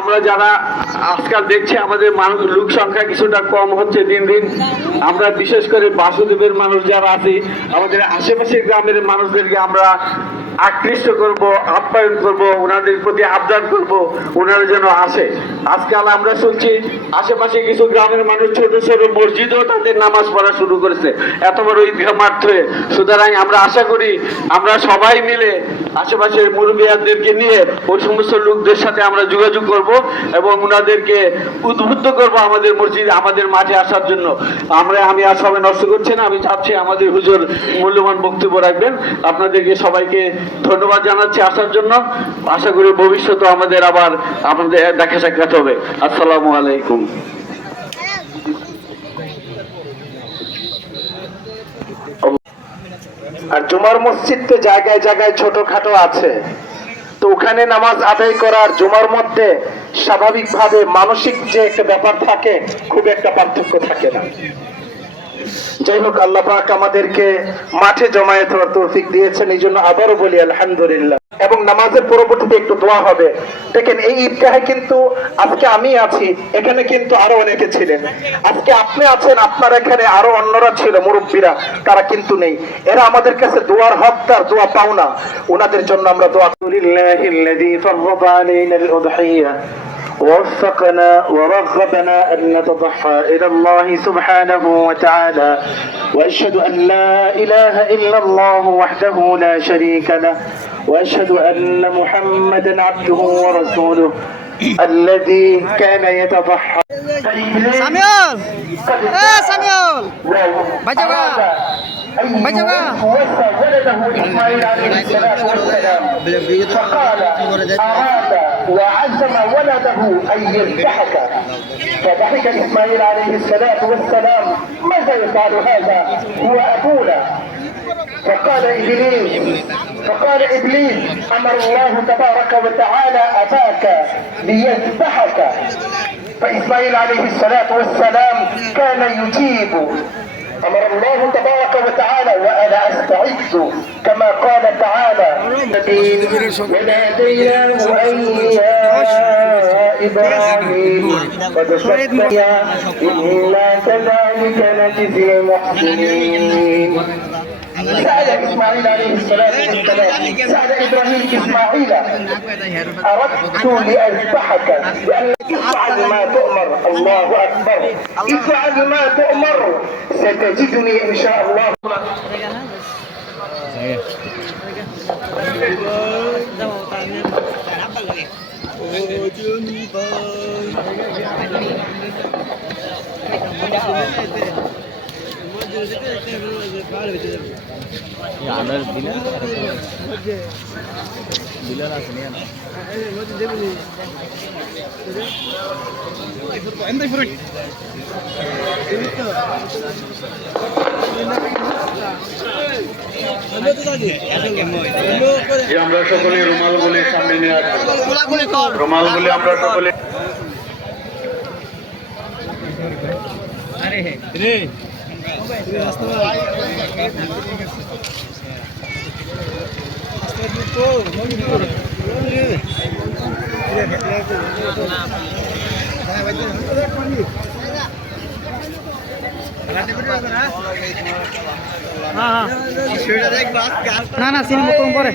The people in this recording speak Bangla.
আমরা যারা আজকাল দেখছি আমাদের মানুষ লোক সংখ্যা কিছুটা কম হচ্ছে দিন দিন। আমরা বিশেষ করে বাসুদেবের মানুষ যারা আছি, আমাদের আশেপাশের গ্রামের মানুষদেরকে আমরা আকৃষ্ট করব, আপ্যায়ন করব, ওনাদের প্রতি আবদার করব, ওনারা যেন আসে। আজকাল আমরা শুনছি আশেপাশে কিছু গ্রামের মানুষ ছোট ছোট মসজিদেও তাদের নামাজ পড়া শুরু করেছে, এত বড় ঈদগাহ মাঠ হয়ে। সুতরাং আমরা আশা করি আমরা সবাই মিলে আশেপাশের মুরব্বিয়াদেরকে নিয়ে ওই সমস্ত লোকদের সাথে আমরা যোগাযোগ করব এবং ওনাদেরকে উদ্বুদ্ধ করব আমাদের মসজিদে, আমাদের মাঠে আসার জন্য। আমি আর সবাই নষ্ট করছি না, আমি চাচ্ছি আমাদের হুজুর মূল্যবান বক্তব্য রাখবেন। আপনাদেরকে সবাইকে ধন্যবাদ জানাচ্ছি আসার জন্য। আশা করি ভবিষ্যতে আমাদের আবার আপনাদের দেখা সাক্ষাৎ হবে। আসসালামু আলাইকুম। আর জুমার মসজিদ তো জায়গায় জায়গায় ছোটখাটো আছে, তো ওখানে নামাজ আদায় করার জুমার মধ্যে স্বাভাবিকভাবে মানসিক যে একটা ব্যাপার থাকে, খুব একটা পার্থক্য থাকে না। যাই হোক, আল্লাহ পাক আমাদেরকে মাঠে জমায়েত হওয়ার তৌফিক দিয়েছেন, এই জন্য আবারও বলি আলহামদুলিল্লাহ। এবং নামাজের পরবর্তীতে একটু দোয়া হবে। দেখেন, এই ঈদগাহে কিন্তু আজকে আমি আছি, এখানে কিন্তু আরো অনেকে ছিলেন। আজকে আপনি আছেন, আপনার এখানে আরো অন্যরা ছিল, মুরব্বীরা, তারা কিন্তু নেই। এরা আমাদের কাছে দোয়ার হকদার, দোয়া পাওনা। ওনাদের জন্য আমরা দোয়া করি। ووفقنا ورغبنا أن نتضحى إلى الله سبحانه وتعالى، وأشهد أن لا إله إلا الله وحده لا شريك له، وأشهد أن محمدا عبده ورسوله الذي كان يتضحى. ساميول ساميول بجوا ولده إسماعيل عليه الصلاة والسلام، فقال أراد وعزم ولده أن يذبحك، فضحك إسماعيل عليه الصلاة والسلام: ماذا يفعل هذا؟ هو أبونا. فقال إبليس: أمر الله تبارك وتعالى أباك ليذبحك. فإسماعيل عليه الصلاة والسلام كان يجيب: أمر الله تبارك وتعالى وأنا أستعد، كما قال تعالى: وناديناه أن يا إبراهيم قد صدقت إنا كذلك نجزي المحسنين. سأل إسماعيل عليه الصلاة والسلام، سأل إبراهيم إسماعيل: أردت لأذبحك بأن افعل ما تؤمر. الله أكبر، افعل ما تؤمر ستجدني إن شاء الله. আমরা সকলে রুমালগুলি সামনে নিয়ে আসবো, রুমালগুলি আমরা সকলে। না না সিনেমা কম করে